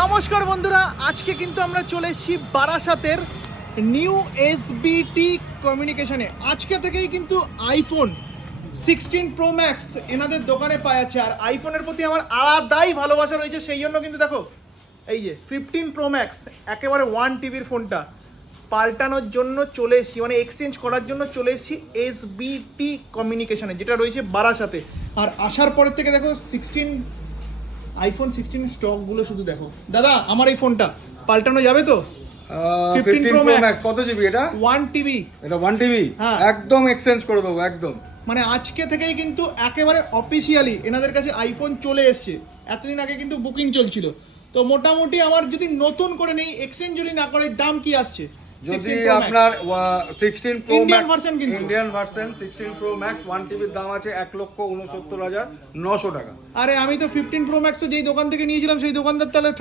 নমস্কার বন্ধুরা, আজকে কিন্তু আমরা চলে এসেছি বারাসাতের নিউ এসবিটি কমিউনিকেশনে। আজকে থেকেই কিন্তু আইফোন 16 প্রো ম্যাক্স এনাদের দোকানে পাওয়া যাচ্ছে। আর আইফোনের প্রতি আমার আলাদাই ভালোবাসা রয়েছে, সেই জন্য কিন্তু দেখো এই যে 15 প্রো ম্যাক্স একেবারে 1 টিবির ফোনটা পাল্টানোর জন্য চলে এসেছি, মানে এক্সচেঞ্জ করার জন্য চলে এসেছি এসবিটি কমিউনিকেশনে, যেটা রয়েছে বারাসাতে। আর আসার পরের থেকে দেখো আইফোন 16 স্টকগুলো শুধু দেখো। দাদা, আমার এই ফোনটা পাল্টানো যাবে তো? 15 Pro Max কত জিবি এটা? 1 টিবি। এটা 1 টিবি? হ্যাঁ, একদম এক্সচেঞ্জ করে দেবো একদম। মানে আজকে থেকেই কিন্তু একেবারে অফিসিয়ালি এনাদের কাছে আইফোন চলে এসছে। এতদিন আগে কিন্তু বুকিং চলছিল। তো মোটামুটি আমার যদি নতুন করে নেই, এক্সচেঞ্জ যদি না করে, দাম কি আসছে? যদি আপনার 16 Pro ইন্ডিয়ান Max ভার্সন, কিন্তু ইন্ডিয়ান ভার্সন 16 Pro Max 1 টিবির দাম আছে 1,69,900 টাকা। আরে আমি তো 15 প্রো ম্যাক্স তো যেই দোকান থেকে নিয়েছিলাম সেই দোকানদার তাহলে